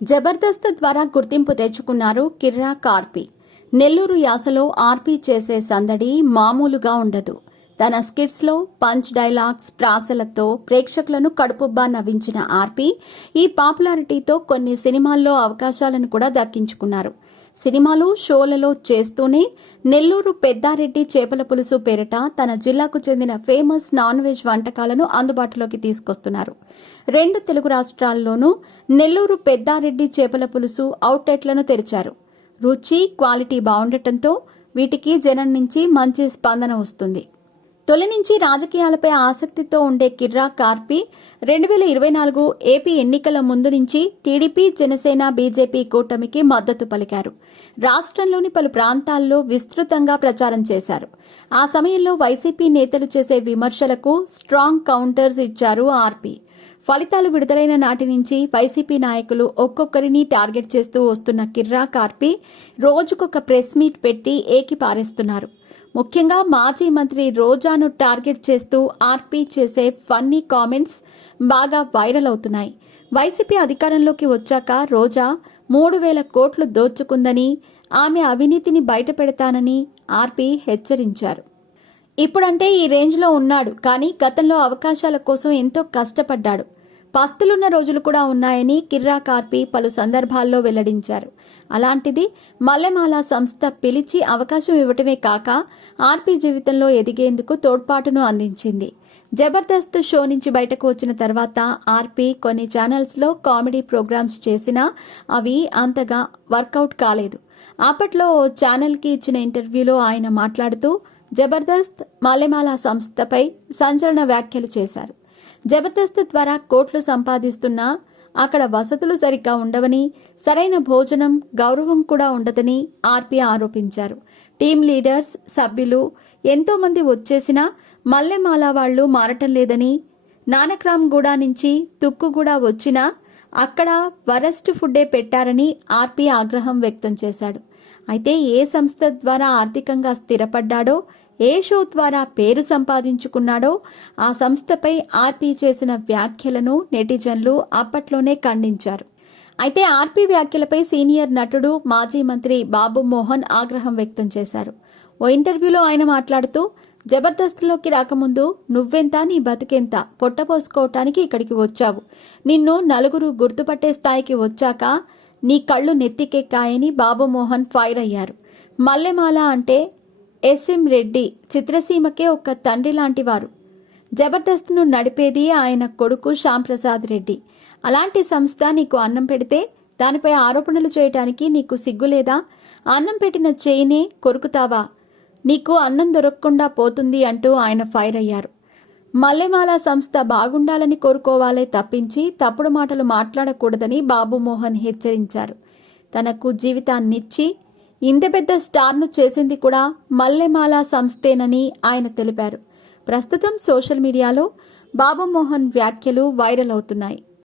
జబర్దస్త్ ద్వారా గుర్తింపు తెచ్చుకున్నారు కిర్రా కార్పి. నెల్లూరు యాసలో ఆర్పి చేసే సందడి మామూలుగా ఉండదు. తన స్కిట్స్లో పంచ్ డైలాగ్స్, ప్రాసలతో ప్రేక్షకులను కడుపుబ్బా నవ్వించిన ఆర్పి ఈ పాపులారిటీతో కొన్ని సినిమాల్లో అవకాశాలను కూడా దక్కించుకున్నారు. సినిమాలు, షోలలో చేస్తూనే నెల్లూరు పెద్దారెడ్డి చేపల పులుసు పేరిట తన జిల్లాకు చెందిన ఫేమస్ నాన్ వెజ్ వంటకాలను అందుబాటులోకి తీసుకొస్తున్నారు. 2 తెలుగు రాష్ట్రాల్లోనూ నెల్లూరు పెద్దారెడ్డి చేపల పులుసు అవుట్లెట్లను తెరిచారు. రుచి, క్వాలిటీ బాగుండటంతో వీటికి జనం నుంచి మంచి స్పందన వస్తుంది. తొలి నుంచి రాజకీయాలపై ఆసక్తితో ఉండే కిర్రా కార్పి 2024 ఏపీ ఎన్నికల ముందు నుంచి టీడీపీ, జనసేన, బీజేపీ కూటమికి మద్దతు పలికారు. రాష్ట్రంలోని పలు ప్రాంతాల్లో విస్తృతంగా ప్రచారం చేశారు. ఆ సమయంలో వైసీపీ నేతలు చేసే విమర్శలకు స్ట్రాంగ్ కౌంటర్స్ ఇచ్చారు ఆర్పి. ఫలితాలు విడుదలైన నాటి నుంచి వైసీపీ నాయకులు ఒక్కొక్కరిని టార్గెట్ చేస్తూ వస్తున్న కిర్రా కార్పి రోజుకొక ప్రెస్ మీట్ పెట్టి ఏకిపారేస్తున్నారు. ముఖ్యంగా మాజీ మంత్రి రోజాను టార్గెట్ చేస్తూ ఆర్పి చేసే ఫన్నీ కామెంట్స్ బాగా వైరల్ అవుతున్నాయి. వైసీపీ అధికారంలోకి వచ్చాక రోజా 3,000 కోట్లు దోచుకుందని, ఆమె అవినీతిని బయటపెడతానని ఆర్పి హెచ్చరించారు. ఇప్పుడంటే ఈ రేంజ్లో ఉన్నాడు, కానీ గతంలో అవకాశాల కోసం ఎంతో కష్టపడ్డాడు. పస్తులున్న రోజులు కూడా ఉన్నాయని కిర్రా కార్పి పలు సందర్భాల్లో వెల్లడించారు. అలాంటిది మల్లెమాల సంస్థ పిలిచి అవకాశం ఇవ్వటమే కాక ఆర్పి జీవితంలో ఎదిగేందుకు తోడ్పాటును అందించింది. జబర్దస్త్ షో నుంచి బయటకు వచ్చిన తర్వాత ఆర్పి కొన్ని ఛానల్స్లో కామెడీ ప్రోగ్రామ్స్ చేసినా అవి అంతగా వర్కౌట్ కాలేదు. అప్పట్లో ఓ ఛానల్కి ఇచ్చిన ఇంటర్వ్యూలో ఆయన మాట్లాడుతూ జబర్దస్త్, మల్లెమాల సంస్థపై సంచలన వ్యాఖ్యలు చేశారు. జబర్దస్త్ ద్వారా కోట్లు సంపాదిస్తున్నా అక్కడ వసతులు సరిగ్గా ఉండవని, సరైన భోజనం, గౌరవం కూడా ఉండదని ఆర్పి ఆరోపించారు. టీం లీడర్స్, సభ్యులు ఎంతో మంది వచ్చేసినా మల్లెమాల వాళ్లు మారటం లేదని, నానక్రామ్గూడ నుంచి తుక్కుగూడ వచ్చినా అక్కడ వరస్ట్ ఫుడ్డే పెట్టారని ఆర్పి ఆగ్రహం వ్యక్తం చేశాడు. అయితే ఏ సంస్థ ద్వారా ఆర్థికంగా స్థిరపడ్డాడో, ఏ షో ద్వారా పేరు సంపాదించుకున్నాడో ఆ సంస్థపై ఆర్పి చేసిన వ్యాఖ్యలను నెటిజన్లు అప్పట్లోనే ఖండించారు. అయితే ఆర్పి వ్యాఖ్యలపై సీనియర్ నటుడు, మాజీ మంత్రి బాబు మోహన్ ఆగ్రహం వ్యక్తం చేశారు. ఓ ఇంటర్వ్యూలో ఆయన మాట్లాడుతూ, జబర్దస్త్లోకి రాకముందు నువ్వెంత, నీ బతుకెంత, పొట్టపోసుకోవటానికి ఇక్కడికి వచ్చావు. నిన్ను నలుగురు గుర్తుపట్టే స్థాయికి వచ్చాక నీ కళ్ళు నెత్తికెక్కాయని బాబు మోహన్ ఫైర్ అయ్యారు. మల్లెమాల అంటే ఎస్ఎం రెడ్డి చిత్రసీమకే ఒక తండ్రి లాంటివారు. జబర్దస్త్ను నడిపేది ఆయన కొడుకు శ్యాంప్రసాద్ రెడ్డి. అలాంటి సంస్థ నీకు అన్నం పెడితే దానిపై ఆరోపణలు చేయటానికి నీకు సిగ్గులేదా? అన్నం పెట్టిన చేయినే కొరుకుతావా? నీకు అన్నం దొరకకుండా పోతుంది అంటూ ఆయన ఫైర్ అయ్యారు. మల్లెమాల సంస్థ బాగుండాలని కోరుకోవాలే తప్పించి తప్పుడు మాటలు మాట్లాడకూడదని బాబు మోహన్ హెచ్చరించారు. తనకు జీవితాన్నిచ్చి ఇంత పెద్ద స్టార్ను చేసింది కూడా మల్లెమాల సంస్థేనని ఆయన తెలిపారు. ప్రస్తుతం సోషల్ మీడియాలో బాబు మోహన్ వ్యాఖ్యలు వైరల్ అవుతున్నాయి.